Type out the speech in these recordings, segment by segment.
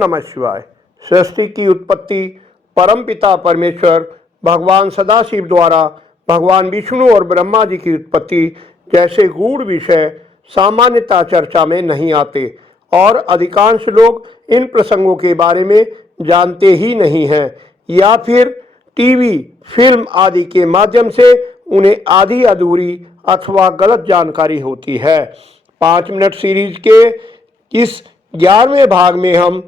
नमः शिवाय। सृष्टि की उत्पत्ति परमपिता परमेश्वर भगवान सदाशिव द्वारा भगवान विष्णु और ब्रह्मा जी की उत्पत्ति जैसे गूढ़ विषय सामान्यतः चर्चा में नहीं आते और अधिकांश लोग इन प्रसंगों के बारे में जानते ही नहीं हैं या फिर टीवी, फिल्म आदि के माध्यम से उन्हें आधी अधूरी अथवा गलत जानकारी होती है। 5 मिनट सीरीज के इस 11वें भाग में हम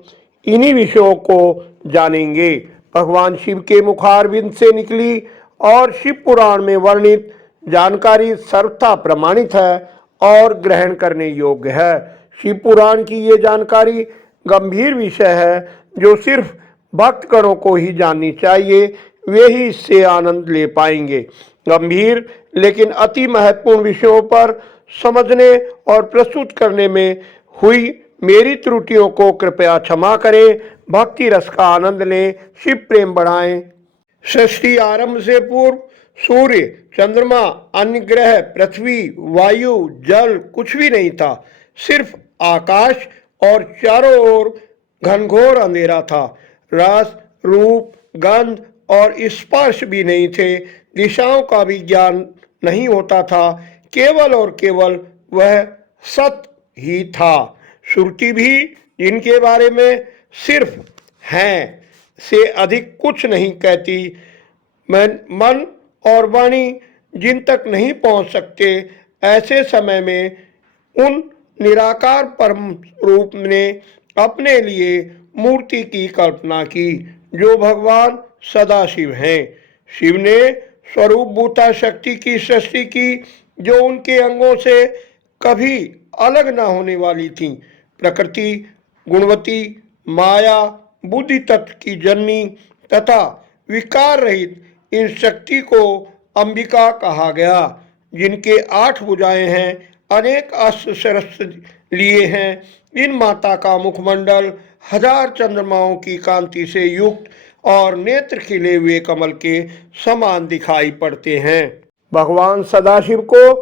इन्हीं विषयों को जानेंगे। भगवान शिव के मुखारविंद से निकली और शिव पुराण में वर्णित जानकारी सर्वथा प्रमाणित है और ग्रहण करने योग्य है। शिव पुराण की ये जानकारी गंभीर विषय है जो सिर्फ भक्तगणों को ही जाननी चाहिए, वे ही इससे आनंद ले पाएंगे। गंभीर लेकिन अति महत्वपूर्ण विषयों पर समझने और प्रस्तुत करने में हुई मेरी त्रुटियों को कृपया क्षमा करें। भक्ति रस का आनंद लें, शिव प्रेम बढ़ाएं। सृष्टि आरंभ से पूर्व सूर्य, चंद्रमा, अन्य ग्रह, पृथ्वी, वायु, जल कुछ भी नहीं था। सिर्फ आकाश और चारों ओर घनघोर अंधेरा था। रस, रूप, गंध और स्पर्श भी नहीं थे। दिशाओं का भी ज्ञान नहीं होता था। केवल और केवल वह सत ही था। श्रुति भी जिनके बारे में सिर्फ हैं से अधिक कुछ नहीं कहती। मन और वाणी जिन तक नहीं पहुंच सकते, ऐसे समय में उन निराकार परम रूप ने अपने लिए मूर्ति की कल्पना की जो भगवान सदाशिव हैं। शिव ने स्वरूप भूता शक्ति की सृष्टि की जो उनके अंगों से कभी अलग न होने वाली थी। प्रकृति, गुणवती, माया, बुद्धि तत्व की जननी तथा विकार रहित इन शक्ति को अंबिका कहा गया, जिनके 8 भुजाएं हैं, अनेक अस्त्र शस्त्र लिए हैं। इन माता का मुखमंडल 1000 चंद्रमाओं की कांति से युक्त और नेत्र खिले हुए कमल के समान दिखाई पड़ते हैं। भगवान सदाशिव को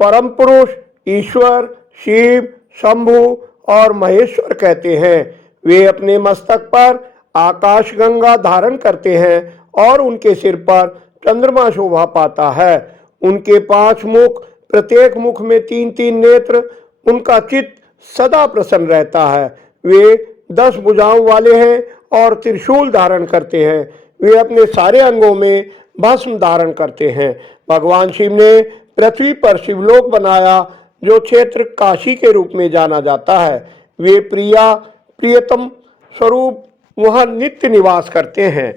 परम पुरुष, ईश्वर, शिव, शंभु और महेश्वर कहते हैं। वे अपने मस्तक पर आकाश गंगा धारण करते हैं और उनके सिर पर चंद्रमा शोभा पाता है। उनके 5 मुख, प्रत्येक मुख में 3-3 नेत्र। उनका चित्त सदा प्रसन्न रहता है। वे 10 भुजाओं वाले हैं और त्रिशूल धारण करते हैं। वे अपने सारे अंगों में भस्म धारण करते हैं। भगवान शिव ने पृथ्वी पर शिवलोक बनाया जो क्षेत्र काशी के रूप में जाना जाता है। वे प्रियतम स्वरूप वहां नित्य निवास करते हैं।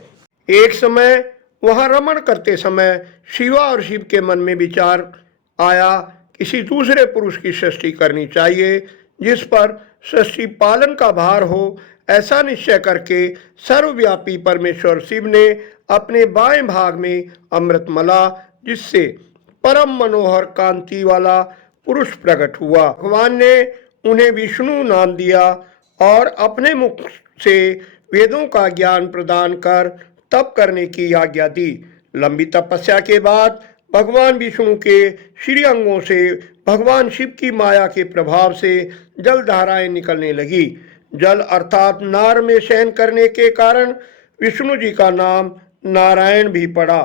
एक समय वहां रमण करते समय शिवा और शिव के मन में विचार आया, किसी दूसरे पुरुष की सृष्टि करनी चाहिए जिस पर सृष्टि पालन का भार हो। ऐसा निश्चय करके सर्वव्यापी परमेश्वर शिव ने अपने बाएं भाग में अमृत मला, जिससे परम मनोहर कांति वाला पुरुष प्रकट हुआ। भगवान ने उन्हें विष्णु नाम दिया और अपने मुख से वेदों का ज्ञान प्रदान कर तप करने की आज्ञा दी। लंबी तपस्या के बाद भगवान विष्णु के श्री अंगों से भगवान शिव की माया के प्रभाव से जल धाराएं निकलने लगी। जल अर्थात नार में शयन करने के कारण विष्णु जी का नाम नारायण भी पड़ा।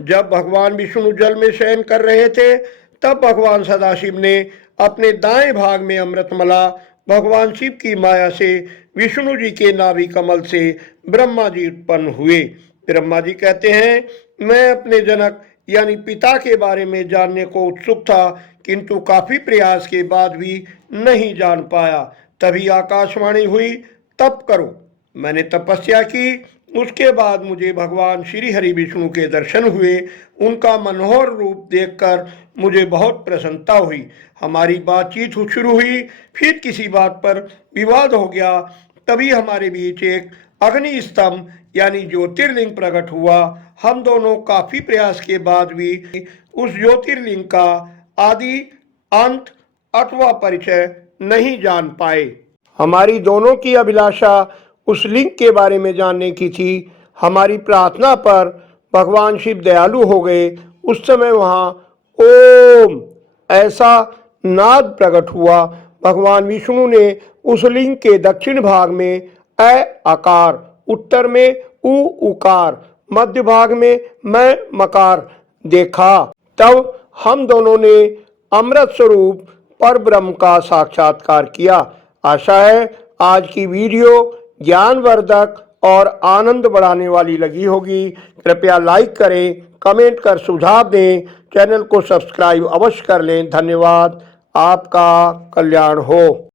जब भगवान विष्णु जल में शयन कर रहे थे, तब भगवान सदाशिव ने अपने दाएं भाग में अमृतमला भगवान शिव की माया से विष्णु जी के नाभि कमल से ब्रह्मा जी उत्पन्न हुए। ब्रह्मा जी कहते हैं, मैं अपने जनक यानी पिता के बारे में जानने को उत्सुक था, किंतु काफी प्रयास के बाद भी नहीं जान पाया। तभी आकाशवाणी हुई, तप करो। मैंने तपस्या की। उसके बाद मुझे भगवान श्री हरि विष्णु के दर्शन हुए। उनका मनोहर रूप देखकर मुझे बहुत प्रसन्नता हुई। हमारी बातचीत शुरू हुई। फिर किसी बात पर विवाद हो गया। तभी हमारे बीच एक अग्नि स्तंभ यानी ज्योतिर्लिंग प्रकट हुआ। हम दोनों काफी प्रयास के बाद भी उस ज्योतिर्लिंग का आदि, अंत अथवा परिचय नहीं जान पाए। हमारी दोनों की अभिलाषा उस लिंग के बारे में जानने की थी। हमारी प्रार्थना पर भगवान शिव दयालु हो गए। उस समय वहां ओम ऐसा नाद प्रकट हुआ। भगवान विष्णु ने उस लिंग के दक्षिण भाग में आकार, उत्तर में उ उकार, मध्य भाग में मैं मकार देखा। तब हम दोनों ने अमृत स्वरूप परब्रह्म का साक्षात्कार किया। आशा है आज की वीडियो ज्ञानवर्धक और आनंद बढ़ाने वाली लगी होगी। कृपया लाइक करें, कमेंट कर सुझाव दें, चैनल को सब्सक्राइब अवश्य कर लें। धन्यवाद। आपका कल्याण हो।